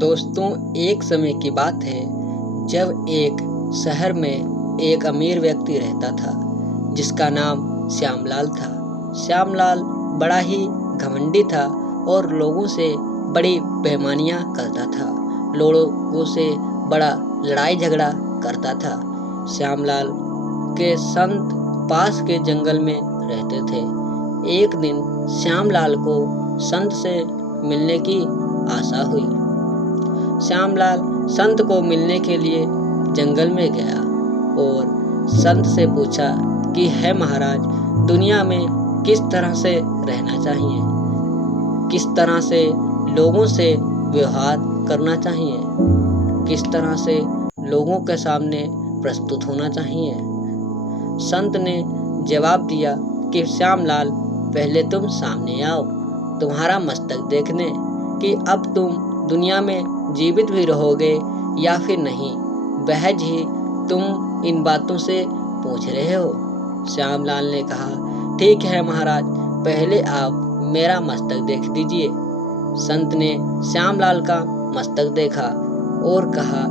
दोस्तों, एक समय की बात है जब एक शहर में एक अमीर व्यक्ति रहता था जिसका नाम श्यामलाल था। श्यामलाल बड़ा ही घमंडी था और लोगों से बड़ी बेईमानियां करता था, लोगों से बड़ा लड़ाई झगड़ा करता था। श्यामलाल के संत पास के जंगल में रहते थे। एक दिन श्यामलाल को संत से मिलने की आशा हुई। श्यामलाल संत को मिलने के लिए जंगल में गया और संत से पूछा कि है महाराज, दुनिया में किस तरह से रहना चाहिए, किस तरह से लोगों से व्यवहार करना चाहिए, किस तरह से लोगों के सामने प्रस्तुत होना चाहिए। संत ने जवाब दिया कि श्यामलाल, पहले तुम सामने आओ, तुम्हारा मस्तक देखने कि अब तुम दुनिया में जीवित भी रहोगे या फिर नहीं। बहज ही तुम इन बातों से पूछ रहे हो। श्यामलाल ने कहा, ठीक है महाराज, पहले आप मेरा मस्तक देख दीजिए। संत ने श्यामलाल का मस्तक देखा और कहा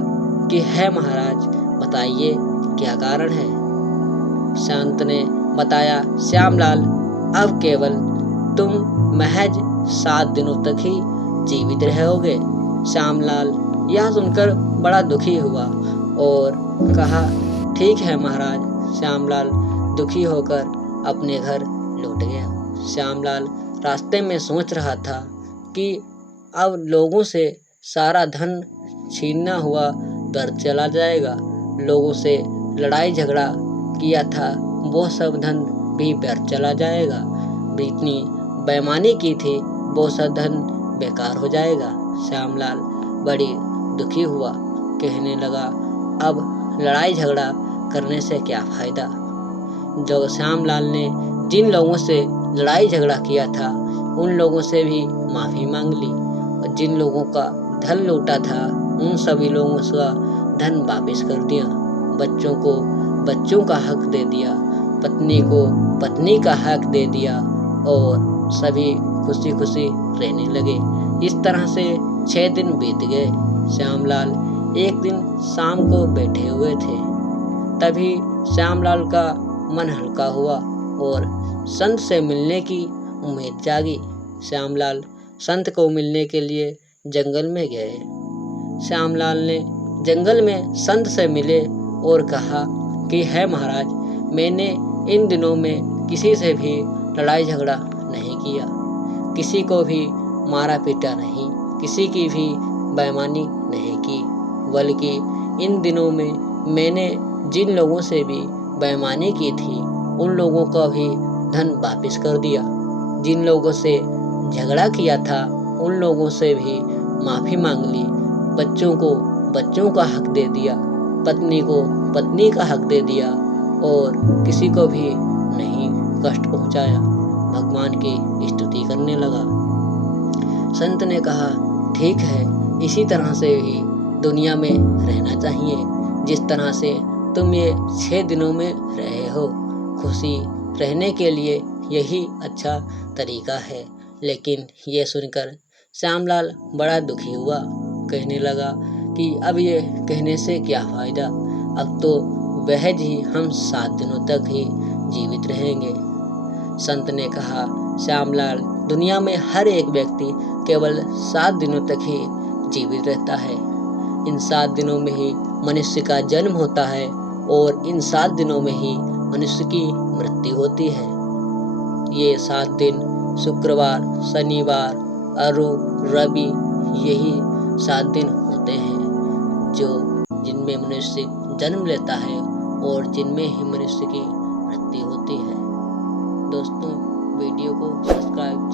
कि है महाराज, बताइए क्या कारण है। संत ने बताया, श्यामलाल, अब केवल तुम महज 7 दिनों तक ही जीवित रहोगे। श्यामलाल यह सुनकर बड़ा दुखी हुआ और कहा, ठीक है महाराज। श्यामलाल दुखी होकर अपने घर लौट गया। श्यामलाल रास्ते में सोच रहा था कि अब लोगों से सारा धन छीनना हुआ घर चला जाएगा। लोगों से लड़ाई झगड़ा किया था वो सब धन भी व्यर्थ चला जाएगा। जितनी बेईमानी की थी वो सब धन बेकार हो जाएगा। श्यामलाल बड़ी दुखी हुआ, कहने लगा, अब लड़ाई झगड़ा करने से क्या फायदा। जो श्यामलाल ने जिन लोगों से लड़ाई झगड़ा किया था उन लोगों से भी माफ़ी मांग ली और जिन लोगों का धन लूटा था उन सभी लोगों का धन वापस कर दिया। बच्चों को बच्चों का हक दे दिया, पत्नी को पत्नी का हक दे दिया और सभी खुशी खुशी रहने लगे। इस तरह से 6 दिन बीत गए। श्यामलाल एक दिन शाम को बैठे हुए थे, तभी श्यामलाल का मन हल्का हुआ और संत से मिलने की उम्मीद जागी। श्यामलाल संत को मिलने के लिए जंगल में गए। श्यामलाल ने जंगल में संत से मिले और कहा कि है महाराज, मैंने इन दिनों में किसी से भी लड़ाई झगड़ा नहीं किया, किसी को भी मारा पीटा नहीं, किसी की भी बेईमानी नहीं की, बल्कि इन दिनों में मैंने जिन लोगों से भी बेईमानी की थी उन लोगों का भी धन वापस कर दिया। जिन लोगों से झगड़ा किया था उन लोगों से भी माफ़ी मांग ली। बच्चों को बच्चों का हक दे दिया, पत्नी को पत्नी का हक दे दिया और किसी को भी नहीं कष्ट पहुंचाया। भगवान की स्तुति करने लगा। संत ने कहा, ठीक है, इसी तरह से ही दुनिया में रहना चाहिए जिस तरह से तुम ये 6 दिनों में रहे हो। खुशी रहने के लिए यही अच्छा तरीका है। लेकिन ये सुनकर श्यामलाल बड़ा दुखी हुआ, कहने लगा कि अब ये कहने से क्या फ़ायदा, अब तो वहज ही हम 7 दिनों तक ही जीवित रहेंगे। संत ने कहा, श्यामलाल, दुनिया में हर एक व्यक्ति केवल 7 दिनों तक ही जीवित रहता है। इन 7 दिनों में ही मनुष्य का जन्म होता है और इन 7 दिनों में ही मनुष्य की मृत्यु होती है। ये 7 दिन शुक्रवार, शनिवार, अरु, रवि, यही 7 दिन होते हैं जो जिनमें मनुष्य जन्म लेता है और जिनमें ही मनुष्य की मृत्यु होती है। दोस्तों, वीडियो को सब्सक्राइब